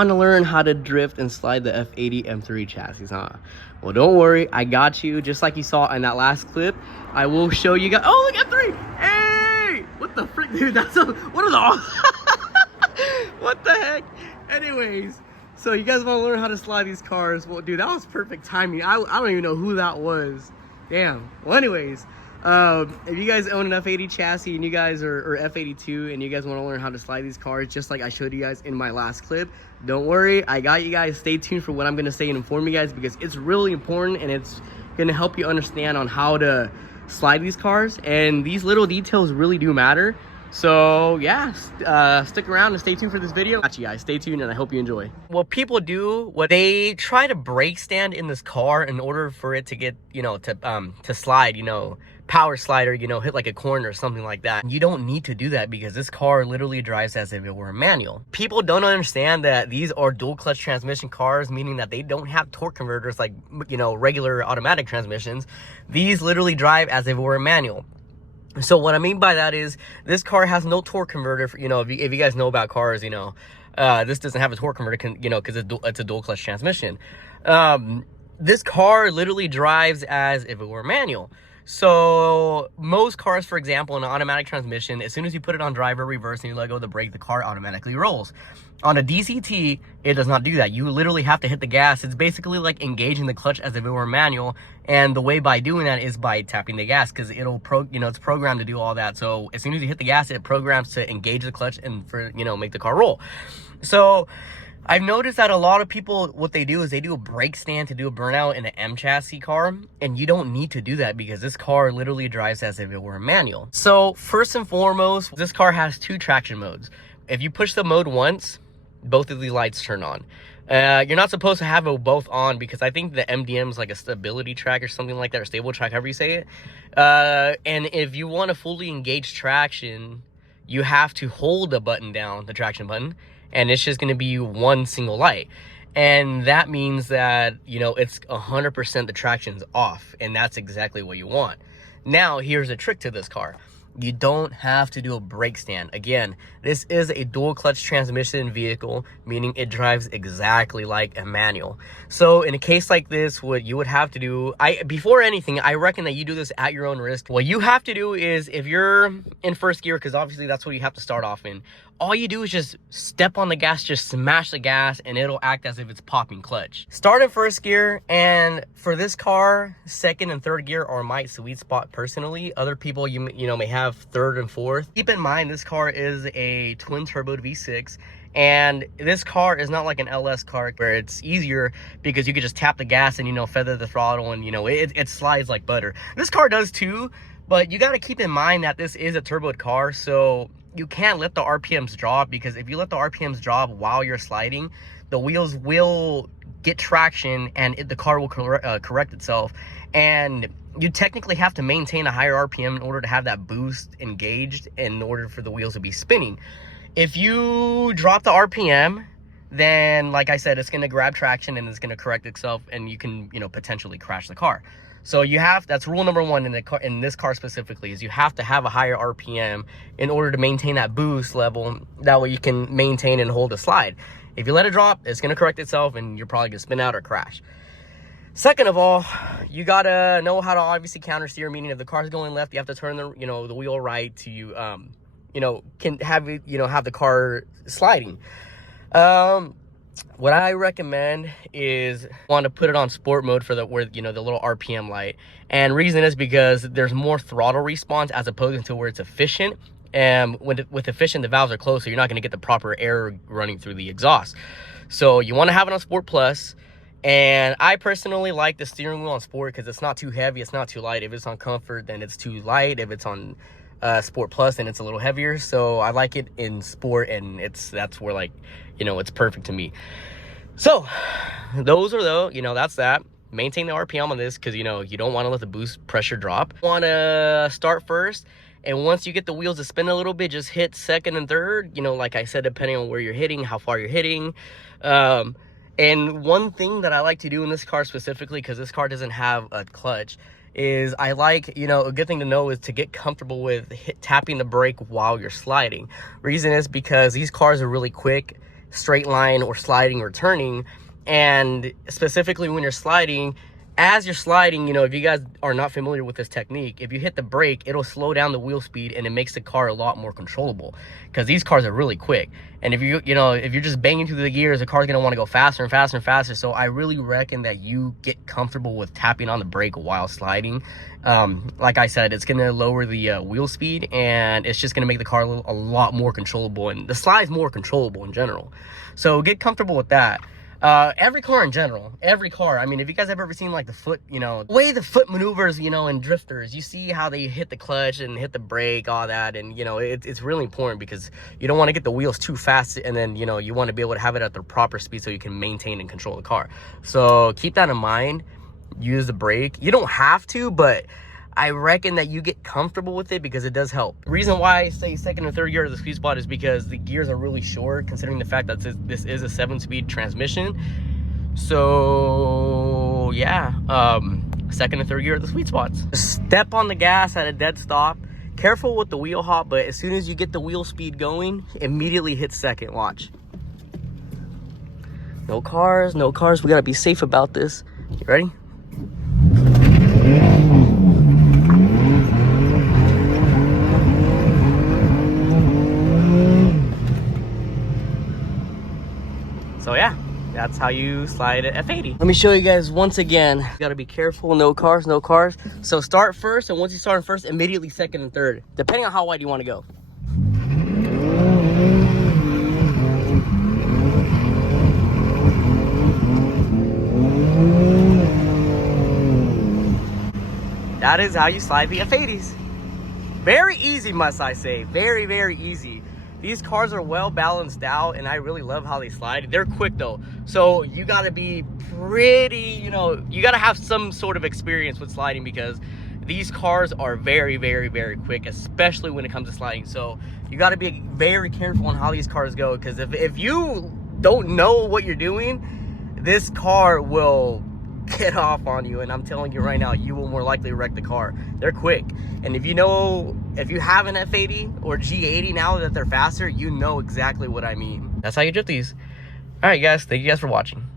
want to learn how to drift and slide the F80 M3 chassis, huh? Well, don't worry, I got you. Just like you saw in that last clip, I will show you guys. Oh, look, F3! Hey! What the frick, dude? That's a, what are the, what the heck? Anyways, so you guys want to learn how to slide these cars? Well, dude, that was perfect timing. I don't even know who that was. Damn. Well, anyways, if you guys own an F80 chassis and you guys or F82 and you guys want to learn how to slide these cars just like I showed you guys in my last clip, don't worry, I got you guys. Stay tuned for what I'm going to say and inform you guys, because it's really important and it's going to help you understand on how to slide these cars, and these little details really do matter. So yeah, stick around and stay tuned for this video. Got you guys, stay tuned, and I hope you enjoy. What people do, they try to brake stand in this car in order for it to get, you know, to slide, you know, power slider, you know, hit like a corner or something like that. You don't need to do that because this car literally drives as if it were a manual. People don't understand that these are dual clutch transmission cars, meaning that they don't have torque converters like, you know, regular automatic transmissions. These literally drive as if it were a manual. So what I mean by that is this car has no torque converter. For, you know, if you guys know about cars, you know, this doesn't have a torque converter, you know, because it's a dual clutch transmission. This car literally drives as if it were manual. So most cars, for example, in an automatic transmission, as soon as you put it on drive or reverse and you let go of the brake, the car automatically rolls. On a DCT, it does not do that. You literally have to hit the gas. It's basically like engaging the clutch as if it were manual. And the way by doing that is by tapping the gas, because it's programmed to do all that. So as soon as you hit the gas, it programs to engage the clutch and make the car roll. So I've noticed that a lot of people, what they do is they do a brake stand to do a burnout in an M chassis car, and you don't need to do that because this car literally drives as if it were a manual. So first and foremost, this car has two traction modes. If you push the mode once, both of the lights turn on. You're not supposed to have it both on because I think the MDM is like a stability track or something like that, or stable track, however you say it. And if you want to fully engage traction, you have to hold the button down, the traction button, and it's just going to be one single light. And that means that, you know, it's 100% the traction's off, and that's exactly what you want. Now, here's a trick to this car. You don't have to do a brake stand. Again, this is a dual clutch transmission vehicle, meaning it drives exactly like a manual. So in a case like this, what you would have to do, before anything, I reckon that you do this at your own risk. What you have to do is, if you're in first gear, because obviously that's what you have to start off in, all you do is just step on the gas, just smash the gas, and it'll act as if it's popping clutch. Start in first gear, and for this car, second and third gear are my sweet spot personally. Other people you know may have third and fourth. Keep in mind, this car is a twin turbo V6, and this car is not like an LS car where it's easier because you could just tap the gas and, you know, feather the throttle, and, you know, it slides like butter. This car does too, but you got to keep in mind that this is a turboed car, so you can't let the RPMs drop, because if you let the RPMs drop while you're sliding, the wheels will get traction and the car will correct itself, and you technically have to maintain a higher RPM in order to have that boost engaged, in order for the wheels to be spinning. If you drop the RPM, then like I said, it's going to grab traction and it's going to correct itself, and you can, you know, potentially crash the car. So that's rule number one in this car specifically, is you have to have a higher RPM in order to maintain that boost level. That way you can maintain and hold a slide. If you let it drop, it's going to correct itself and you're probably going to spin out or crash. Second of all, you got to know how to obviously counter steer, meaning if the car's going left, you have to turn the wheel right to, can have it, have the car sliding. What I recommend is want to put it on sport mode for the little RPM light. And reason is because there's more throttle response as opposed to where it's efficient. And with efficient, the valves are closed, so you're not going to get the proper air running through the exhaust. So you want to have it on Sport Plus. And I personally like the steering wheel on Sport because it's not too heavy, it's not too light. If it's on Comfort, then it's too light. If it's on Sport Plus, then it's a little heavier. So I like it in Sport, and that's where, like, it's perfect to me. So those are that's that. Maintain the RPM on this because you don't want to let the boost pressure drop. Want to start first, and once you get the wheels to spin a little bit, just hit second and third, like I said, depending on where you're hitting, how far you're hitting. And one thing that I like to do in this car specifically, because this car doesn't have a clutch, is I like, a good thing to know is to get comfortable with tapping the brake while you're sliding. Reason is because these cars are really quick, straight line or sliding or turning. And specifically when you're sliding, as you're sliding, you know, if you guys are not familiar with this technique, if you hit the brake, it'll slow down the wheel speed and it makes the car a lot more controllable, because these cars are really quick. And if you know, if you're just banging through the gears, the car's gonna want to go faster and faster and faster. So I really reckon that you get comfortable with tapping on the brake while sliding. Like I said, it's gonna lower the wheel speed, and it's just gonna make the car a lot more controllable, and the slide's more controllable in general. So get comfortable with that. Every car in general, every car. I mean, if you guys have ever seen like the foot, you know, the way the foot maneuvers, you know, in drifters, you see how they hit the clutch and hit the brake, all that. And, you know, it's really important, because you don't want to get the wheels too fast, and then, you know, you want to be able to have it at the proper speed so you can maintain and control the car. So keep that in mind. Use the brake. You don't have to, but I reckon that you get comfortable with it, because it does help. The reason why I say second and third gear is the sweet spot is because the gears are really short, considering the fact that this is a 7-speed transmission. So yeah, second and third gear are the sweet spots. Step on the gas at a dead stop. Careful with the wheel hop, but as soon as you get the wheel speed going, immediately hit second. Watch. No cars, no cars. We gotta be safe about this. You ready? So yeah, that's how you slide an F80. Let me show you guys once again. You gotta be careful, no cars, no cars. So start first, and once you start first, immediately second and third, depending on how wide you wanna go. That is how you slide the F80s. Very easy, must I say. Very, very easy. These cars are well balanced out, and I really love how they slide. They're quick though, so you gotta be pretty, you know, you gotta have some sort of experience with sliding, because these cars are very, very, very quick, especially when it comes to sliding. So you gotta be very careful on how these cars go, because if you don't know what you're doing, this car will get off on you, and I'm telling you right now, you will more likely wreck the car. They're quick, and if you have an F80 or G80 now that they're faster, you know exactly what I mean. That's how you drift these. All right guys, thank you guys for watching.